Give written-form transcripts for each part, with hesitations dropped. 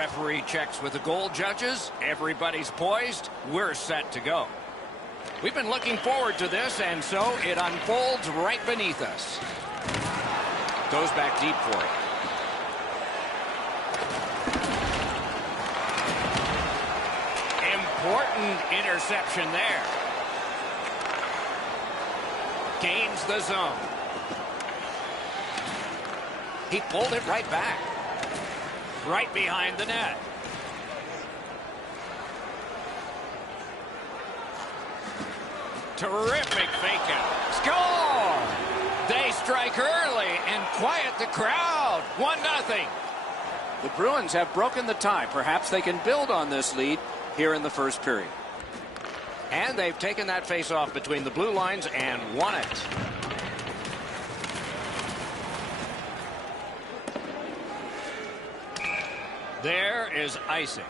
referee checks with the goal judges. Everybody's poised. We're set to go. We've been looking forward to this, and so it unfolds right beneath us. Goes back deep for it. Important interception there. Gains the zone. He pulled it right back. Right behind the net. Terrific fake out. Score! They strike early and quiet the crowd. 1-0. The Bruins have broken the tie. Perhaps they can build on this lead here in the first period. And they've taken that face-off between the blue lines and won it. There is icing.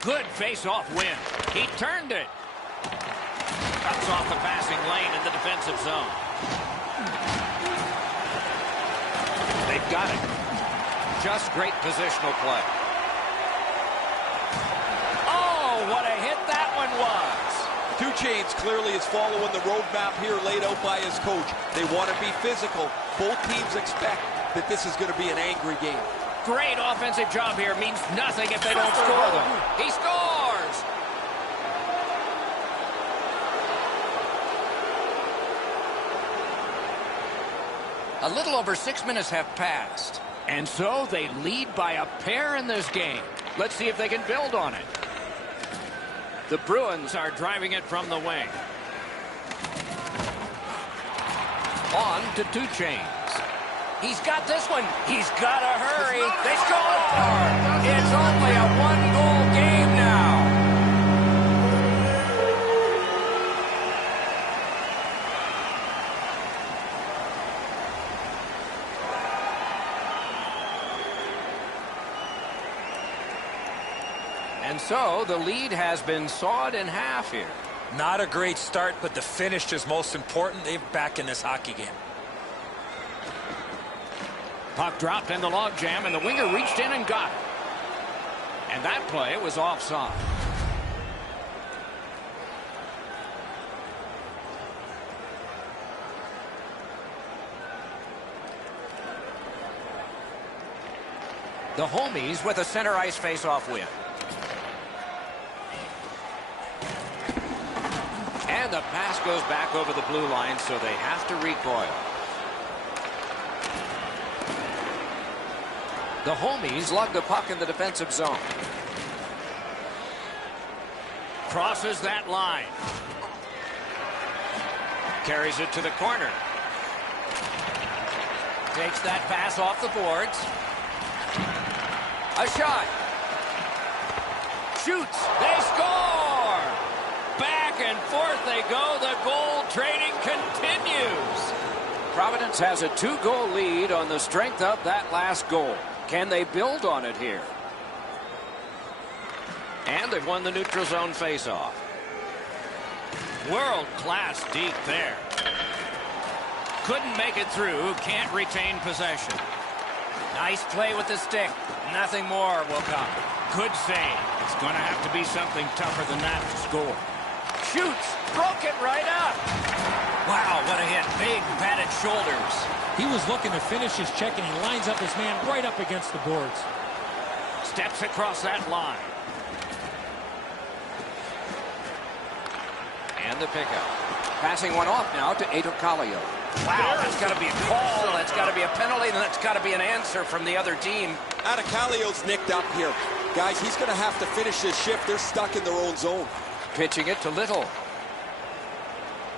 Good face-off win. He turned it. Cuts off the passing lane in the defensive zone. They've got it. Just great positional play. Oh, what a hit that one was. Two Chains clearly is following the roadmap here laid out by his coach. They want to be physical. Both teams expect that this is going to be an angry game. Great offensive job here. Means nothing if they don't score them. He scores! A little over 6 minutes have passed. And so they lead by a pair in this game. Let's see if they can build on it. The Bruins are driving it from the wing. On to Two Chains. He's got this one. He's got to hurry. They score! It's only a one-goal game now. And so the lead has been sawed in half here. Not a great start, but the finish is most important. They're back in this hockey game. Puck dropped in the logjam, and the winger reached in and got it. And that play was offside. The homies with a center ice face-off win. And the pass goes back over the blue line, so they have to recoil. The homies lug the puck in the defensive zone. Crosses that line. Carries it to the corner. Takes that pass off the boards. A shot. Shoots. They score! Back and forth they go. The goal trading continues. Providence has a 2-goal lead on the strength of that last goal. Can they build on it here? And they've won the neutral zone faceoff. World-class deep there. Couldn't make it through. Can't retain possession. Nice play with the stick. Nothing more will come. Good save. It's going to have to be something tougher than that to score. Shoots. Broke it right up. Wow, what a hit. Big padded shoulders. He was looking to finish his check, and he lines up his man right up against the boards. Steps across that line. And the pickup. Passing one off now to USHKILLEDYA. Wow, that's got to be a call. That's got to be a penalty, and that's got to be an answer from the other team. USHKILLEDYA's nicked up here. Guys, he's going to have to finish this shift. They're stuck in their own zone. Pitching it to Little.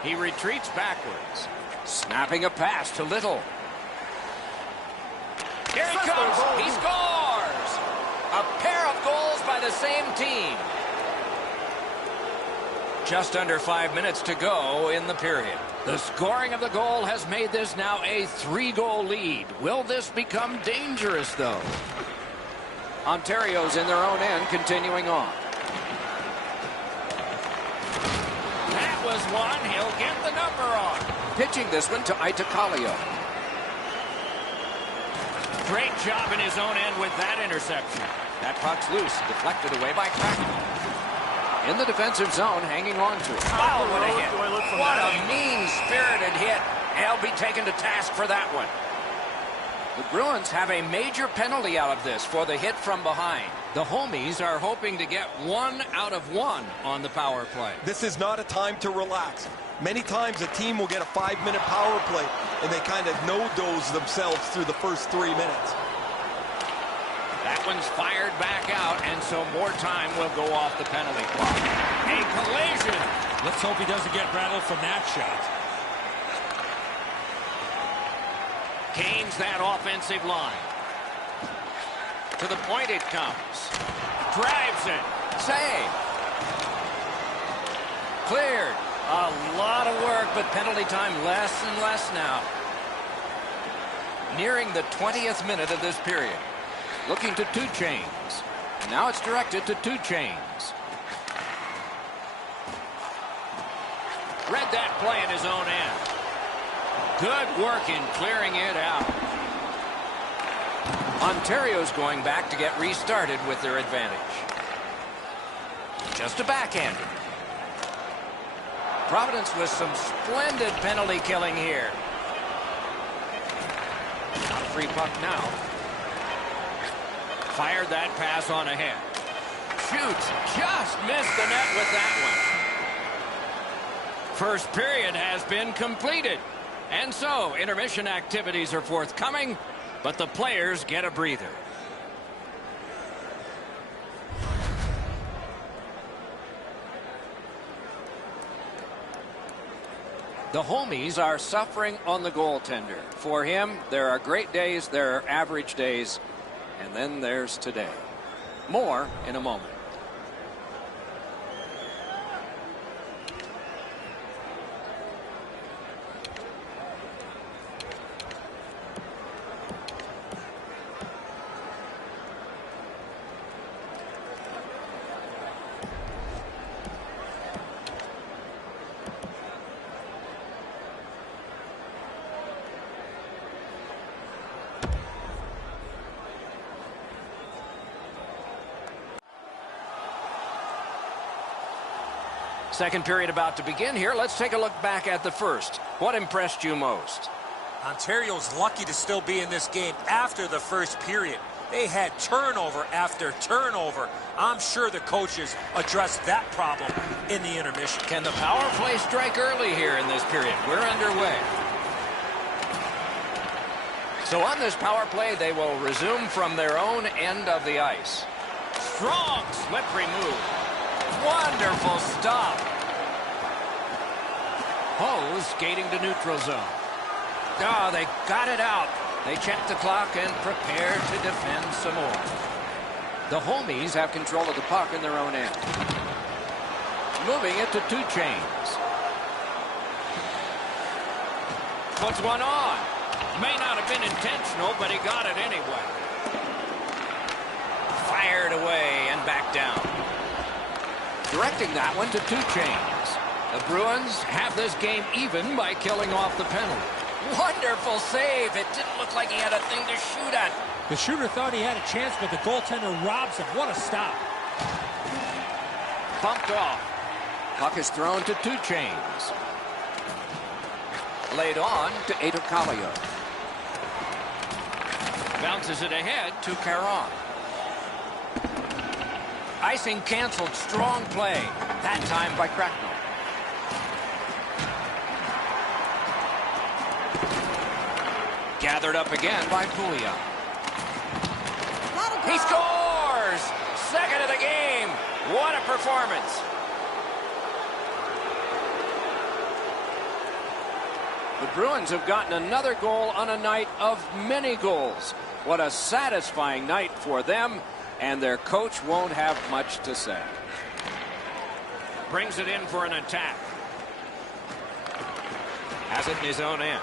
He retreats backwards. Snapping a pass to Little. Here he comes. He scores. A pair of goals by the same team. Just under 5 minutes to go in the period. The scoring of the goal has made this now a 3-goal lead. Will this become dangerous, though? Ontario's in their own end, continuing on. was one. He'll get the number on. Pitching this one to Itacalio. Great job in his own end with that interception. That puck's loose, deflected away by Cracknell. In the defensive zone, hanging on to it. Oh, what a hit. What a mean-spirited hit. He'll be taken to task for that one. The Bruins have a major penalty out of this for the hit from behind. The homies are hoping to get 1 out of 1 on the power play. This is not a time to relax. Many times a team will get a 5-minute power play, and they kind of no-dose themselves through the first 3 minutes. That one's fired back out, and so more time will go off the penalty clock. A collision. Let's hope he doesn't get rattled from that shot. Gains that offensive line. To the point it comes. Drives it. Save. Cleared. A lot of work, but penalty time less and less now. Nearing the 20th minute of this period. Looking to Two Chains. Now it's directed to Two Chains. Read that play in his own end. Good work in clearing it out. Ontario's going back to get restarted with their advantage. Just a backhander. Providence with some splendid penalty killing here. Not a free puck now. Fired that pass on ahead. Shoots. Just missed the net with that one. First period has been completed. And so, intermission activities are forthcoming, but the players get a breather. The homies are suffering on the goaltender. For him, there are great days, there are average days, and then there's today. More in a moment. Second period about to begin here. Let's take a look back at the first. What impressed you most? Ontario's lucky to still be in this game after the first period. They had turnover after turnover. I'm sure the coaches addressed that problem in the intermission. Can the power play strike early here in this period? We're underway. So on this power play, they will resume from their own end of the ice. Strong, slippery move. Wonderful stop. Hose skating to neutral zone. Oh, they got it out. They check the clock and prepare to defend some more. The homies have control of the puck in their own end. Moving it to Two Chains. Puts one on. May not have been intentional, but he got it anyway. Fired away and back down. Directing that one to Two Chains. The Bruins have this game even by killing off the penalty. Wonderful save. It didn't look like he had a thing to shoot at. The shooter thought he had a chance, but the goaltender robs him. What a stop. Bumped off. Puck is thrown to Two Chains. Laid on to Itacalio. Bounces it ahead to Caron. Icing canceled. Strong play. That time by Cracknell. Gathered up again by Pouliot. He scores! Second of the game. What a performance. The Bruins have gotten another goal on a night of many goals. What a satisfying night for them, and their coach won't have much to say. Brings it in for an attack. Has it in his own end.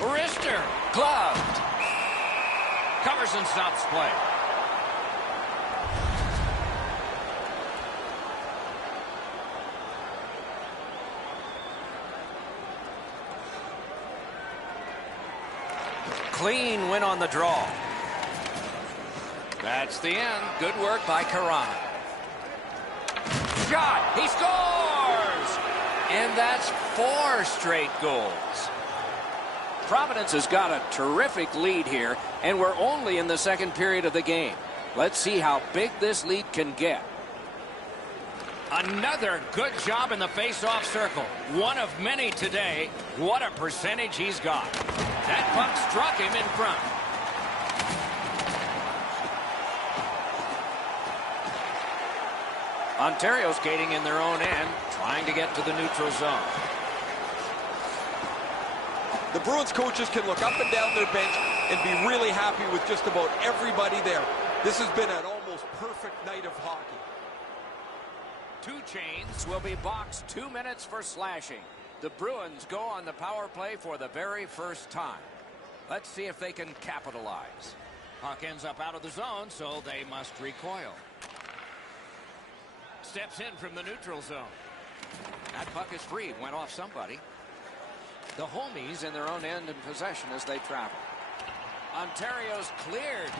Wrister, gloved. Covers and stops play. Clean win on the draw. That's the end. Good work by Karan. Shot. He scores! And that's 4 straight goals. Providence has got a terrific lead here, and we're only in the second period of the game. Let's see how big this lead can get. Another good job in the face-off circle. One of many today. What a percentage he's got. That puck struck him in front. Ontario skating in their own end, trying to get to the neutral zone. The Bruins coaches can look up and down their bench and be really happy with just about everybody there. This has been an almost perfect night of hockey. 2 chains will be boxed 2 minutes for slashing. The Bruins go on the power play for the very first time. Let's see if they can capitalize. Puck ends up out of the zone, so they must recoil. Steps in from the neutral zone. That puck is free. Went off somebody. The homies in their own end in possession as they travel. Ontario's cleared.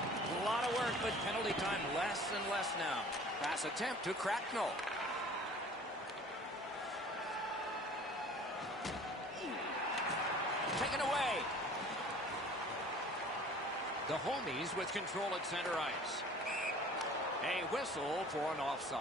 A lot of work, but penalty time less and less now. Pass attempt to Cracknell. Taken away. The homies with control at center ice. A whistle for an offside.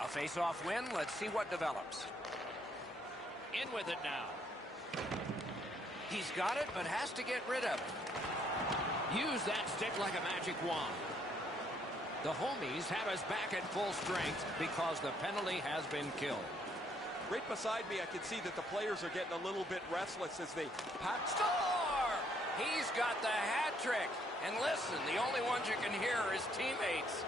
A face-off win. Let's see what develops. In with it now. He's got it, but has to get rid of it. Use that stick like a magic wand. The homies have us back at full strength because the penalty has been killed. Right beside me, I can see that the players are getting a little bit restless as they Score! He's got the hat trick. And listen, the only ones you can hear are his teammates.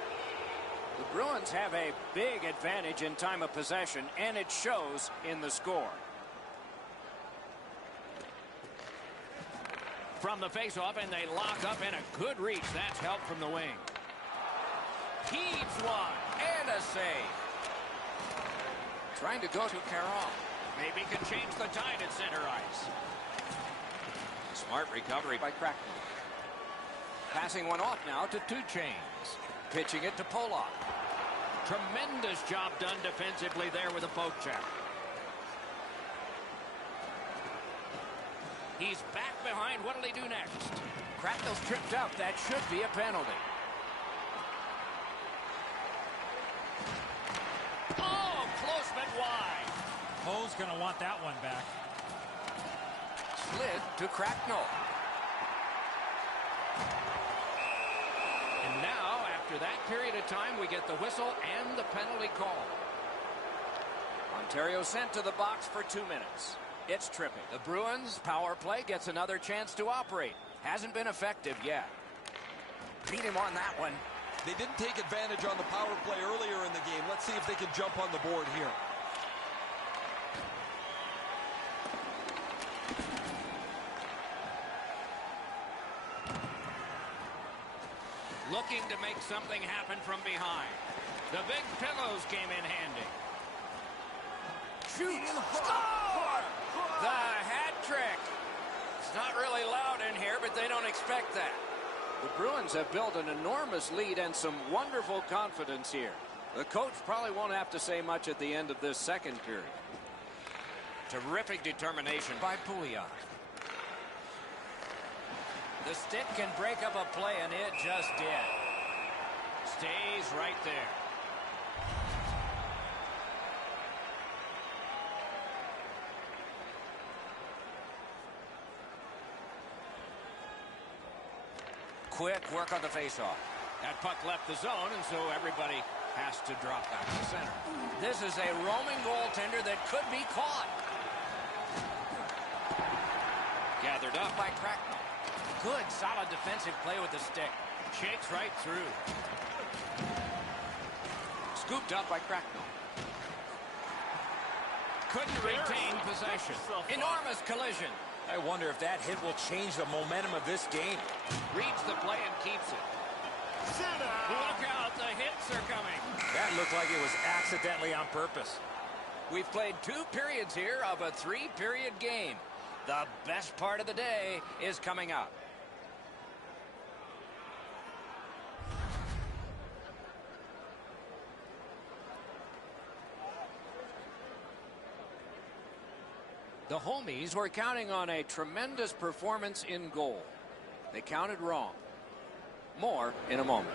The Bruins have a big advantage in time of possession, and it shows in the score. From the face-off, and they lock up, and a good reach. That's help from the wing. Heaves one, and a save. Trying to go to Caron. Maybe can change the tide at center ice. Smart recovery by Cracknell. Passing one off now to 2 chains. Pitching it to Polak. Tremendous job done defensively there with a poke check. He's back behind. What'll he do next? Cracknell's tripped up. That should be a penalty. Oh, close but wide. Poe's going to want that one back. Slid to Cracknell. And now, after that period of time, we get the whistle and the penalty call. Ontario sent to the box for 2 minutes. It's tripping. The Bruins power play gets another chance to operate. Hasn't been effective yet. Beat him on that one. They didn't take advantage on the power play earlier in the game. Let's see if they can jump on the board here. Looking to make something happen from behind. The big pillows came in handy. Shoots. Score! The hat trick. It's not really loud in here, but they don't expect that. The Bruins have built an enormous lead and some wonderful confidence here. The coach probably won't have to say much at the end of this second period. Terrific determination by Pouliot. The stick can break up a play, and it just did. Stays right there. Quick work on the faceoff. That puck left the zone, and so everybody has to drop back to center. This is a roaming goaltender that could be caught. Gathered up by Cracknell. Good, solid defensive play with the stick. Shakes right through. Scooped up by Cracknell. Couldn't retain possession. Enormous collision. I wonder if that hit will change the momentum of this game. Reads the play and keeps it. Look out, the hit shots are coming. That looked like it was accidentally on purpose. We've played 2 periods here of a 3-period game. The best part of the day is coming up. The Homies were counting on a tremendous performance in goal. They counted wrong. More in a moment.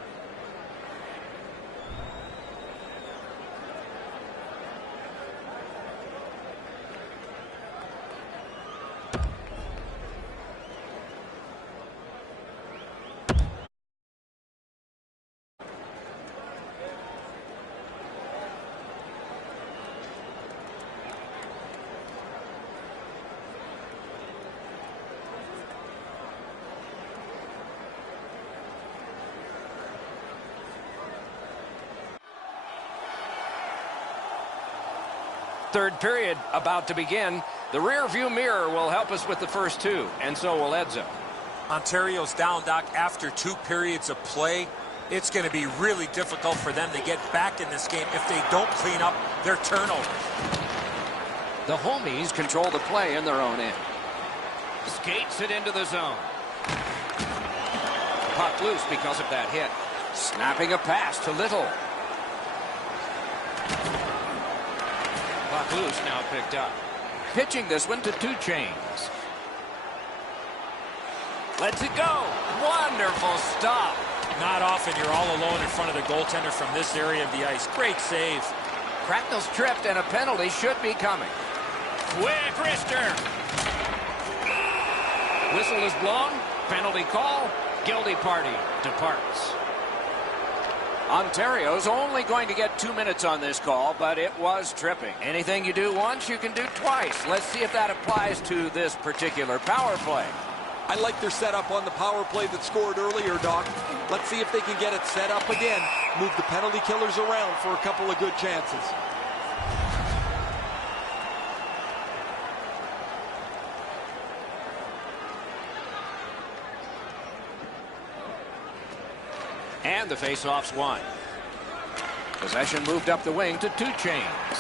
Third period about to begin. The rear view mirror will help us with the first 2, and so will Edzo. Ontario's down, Doc, after 2 periods of play. It's going to be really difficult for them to get back in this game if they don't clean up their turnovers. The Homies control the play in their own end. Skates it into the zone. Puck loose because of that hit. Snapping a pass to Little. Puck loose, now picked up. Pitching this one to 2 Chains. Lets it go. Wonderful stop. Not often you're all alone in front of the goaltender from this area of the ice. Great save. Cracknell's tripped, and a penalty should be coming. Quick wrister. Whistle is blown. Penalty call. Guilty party departs. Ontario's only going to get 2 minutes on this call, but it was tripping. Anything you do once, you can do twice. Let's see if that applies to this particular power play. I like their setup on the power play that scored earlier, Doc. Let's see if they can get it set up again. Move the penalty killers around for a couple of good chances. And the faceoff's won. Possession moved up the wing to 2 Chains.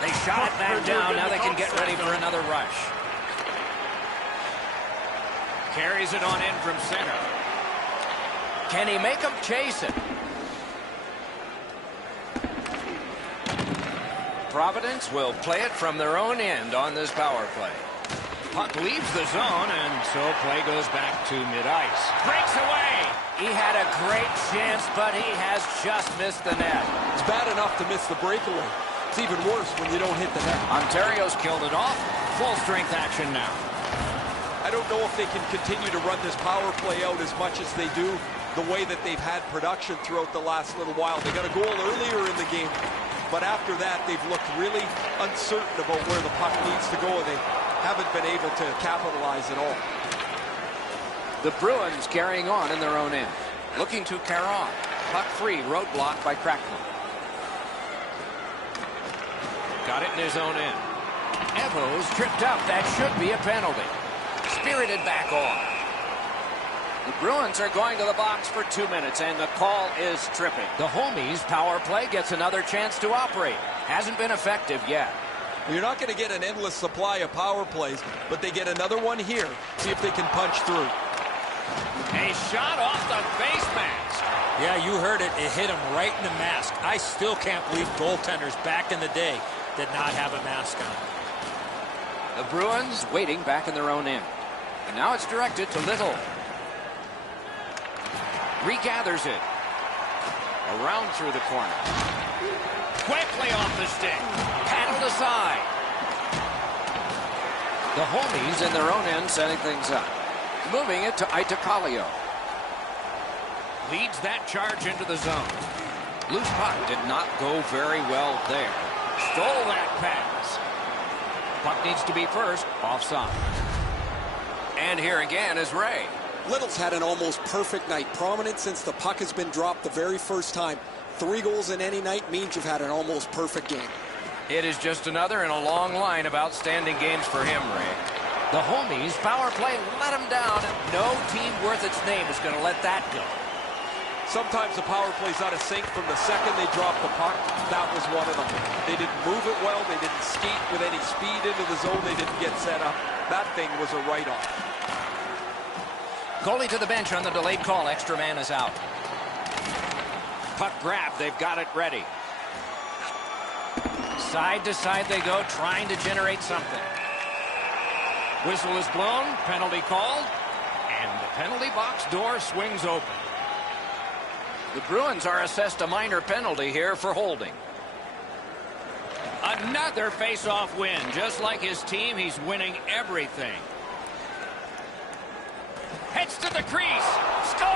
They shot it back down. Now they can get ready for another rush. Carries it on in from center. Can he make them chase it? Providence will play it from their own end on this power play. Puck leaves the zone, and so play goes back to mid-ice. Breaks away. He had a great chance, but he has just missed the net. It's bad enough to miss the breakaway. It's even worse when you don't hit the net. Ontario's killed it off. Full strength action now. I don't know if they can continue to run this power play out as much as they do, the way that they've had production throughout the last little while. They got a goal earlier in the game, but after that, they've looked really uncertain about where the puck needs to go, and they haven't been able to capitalize at all. The Bruins carrying on in their own end. Looking to Caron. Puck free, roadblock by Cracknell. Got it in his own end. Evo's tripped up. That should be a penalty. Spirited back on. The Bruins are going to the box for 2 minutes, and the call is tripping. The Homies power play gets another chance to operate. Hasn't been effective yet. You're not going to get an endless supply of power plays, but they get another one here. See if they can punch through. A shot off the face mask. Yeah, you heard it. It hit him right in the mask. I still can't believe goaltenders back in the day did not have a mask on. The Bruins waiting back in their own end. And now it's directed to Little. Regathers it. Around through the corner. Quickly off the stick. Paddled aside. The Homies in their own end setting things up. Moving it to Itacalio. Leads that charge into the zone. Loose puck did not go very well there. Stole that pass. Puck needs to be first. Offside. And here again is Ray. Little's had an almost perfect night. Prominent since the puck has been dropped the very first time. 3 goals in any night means you've had an almost perfect game. It is just another in a long line of outstanding games for him, Ray. The Homies power play let him down. No team worth its name is going to let that go. Sometimes the power play's out of sync from the second they drop the puck. That was one of them. They didn't move it well. They didn't skate with any speed into the zone. They didn't get set up. That thing was a write-off. Goalie to the bench on the delayed call. Extra man is out. Puck grab. They've got it ready. Side to side they go, trying to generate something. Whistle is blown. Penalty called. And the penalty box door swings open. The Bruins are assessed a minor penalty here for holding. Another face-off win. Just like his team, he's winning everything. Heads to the crease. Score!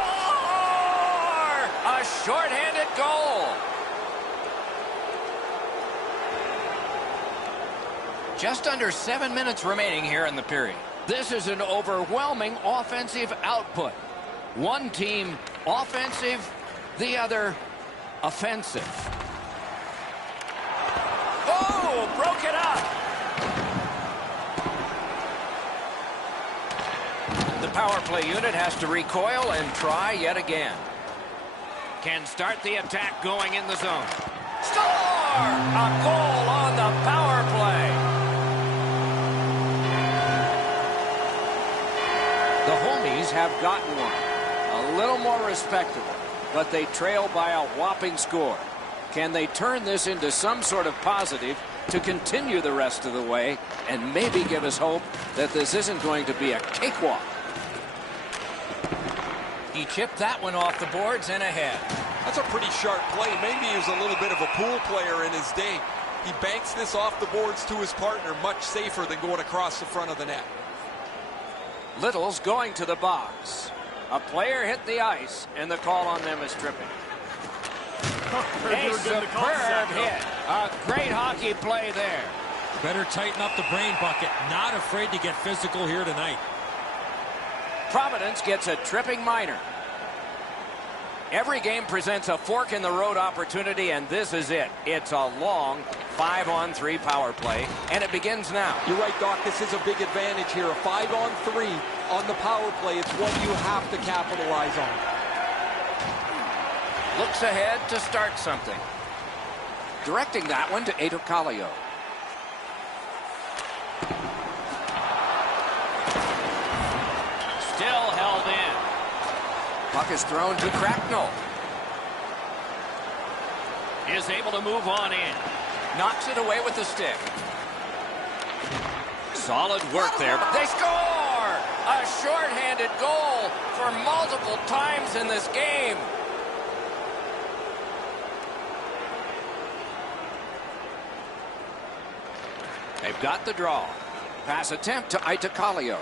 A shorthanded goal. Just under 7 minutes remaining here in the period. This is an overwhelming offensive output. One team offensive, the other offensive. Oh, broke it up. The power play unit has to recoil and try yet again. Can start the attack going in the zone. Score! A goal on the power play. The homies have gotten one. A little more respectable, but they trail by a whopping score. Can they turn this into some sort of positive to continue the rest of the way and maybe give us hope that this isn't going to be a cakewalk? He chipped that one off the boards and ahead. That's a pretty sharp play. Maybe he was a little bit of a pool player in his day. He banks this off the boards to his partner, much safer than going across the front of the net. Little's going to the box. A player hit the ice, and the call on them is tripping. A superb hit. A great hockey play there. Better tighten up the brain bucket. Not afraid to get physical here tonight. Providence gets a tripping minor. Every game presents a fork-in-the-road opportunity, and this is it. It's a long 5-on-3 power play, and it begins now. You're right, Doc. This is a big advantage here. A 5-on-3 on the power play. It's what you have to capitalize on. Looks ahead to start something. Directing that one to USHKILLEDYA. Still held in. Puck is thrown to Cracknell. Is able to move on in. Knocks it away with the stick. Solid work there. They score! A shorthanded goal for multiple times in this game. They've got the draw. Pass attempt to USHKILLEDYA.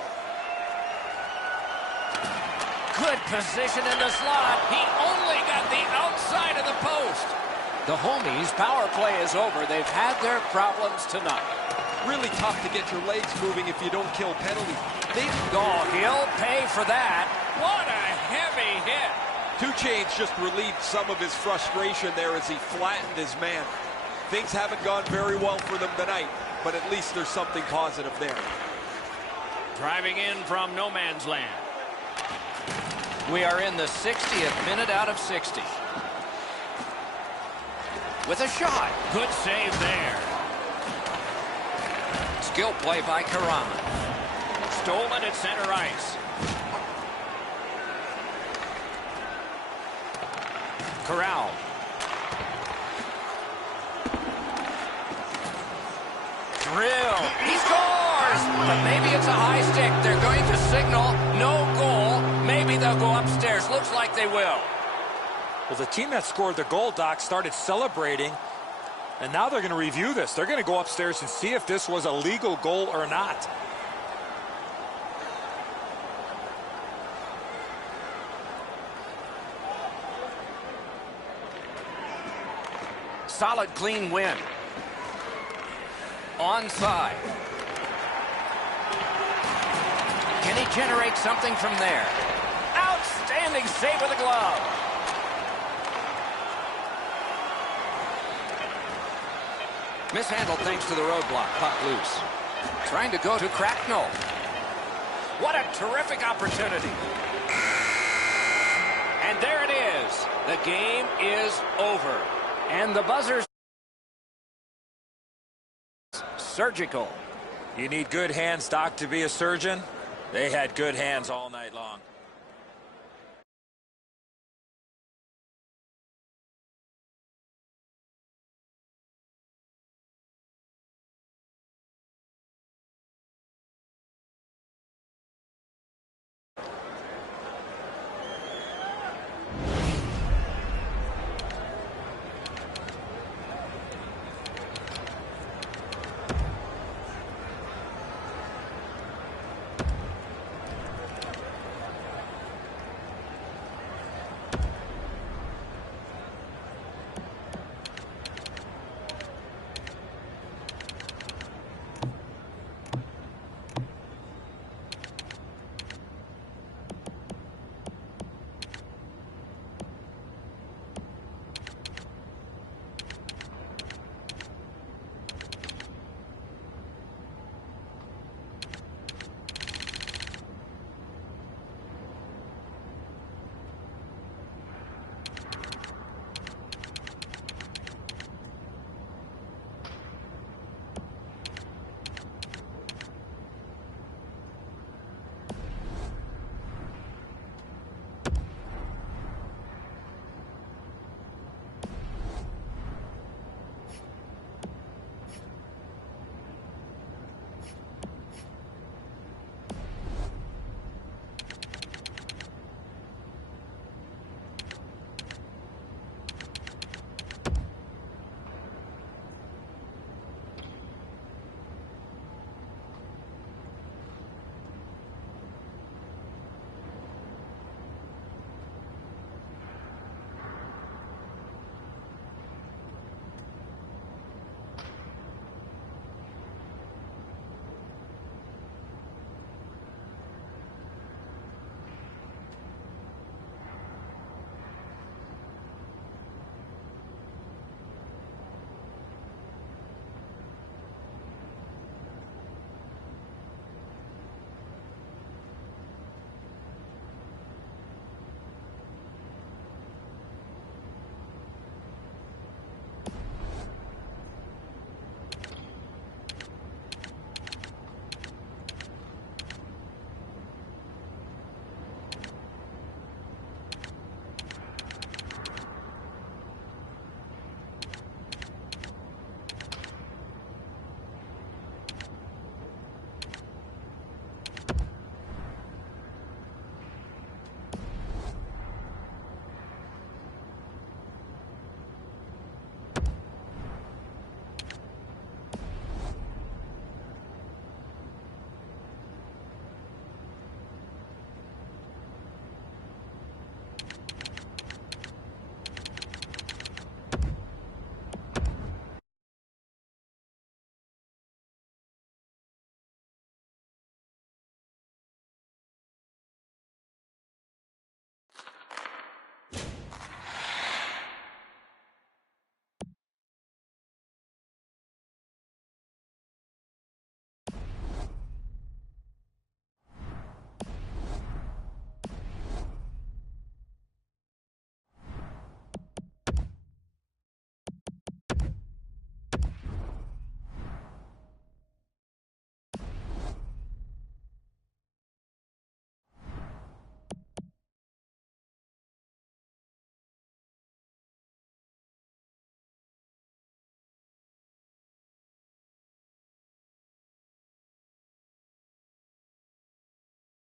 Good position in the slot. He only got the outside of the post. The homies' power play is over. They've had their problems tonight. Really tough to get your legs moving if you don't kill penalties. Oh, he'll pay for that. What a heavy hit. Two Chains just relieved some of his frustration there as he flattened his man. Things haven't gone very well for them tonight, but at least there's something positive there. Driving in from no man's land. We are in the 60th minute out of 60. With a shot. Good save there. Skill play by Karama. Stolen at center ice. Corral. Drill. He scores! But maybe it's a high stick. They're going to signal no goal. Maybe they'll go upstairs. Looks like they will. Well, the team that scored the goal, Doc, started celebrating, and now they're going to review this. They're going to go upstairs and see if this was a legal goal or not. Solid, clean win. Onside. Can he generate something from there? Outstanding save with a glove. Mishandled thanks to the roadblock. Puck loose. Trying to go to Cracknell. What a terrific opportunity. And there it is. The game is over. And the buzzer's surgical. You need good hands, Doc, to be a surgeon. They had good hands all night long.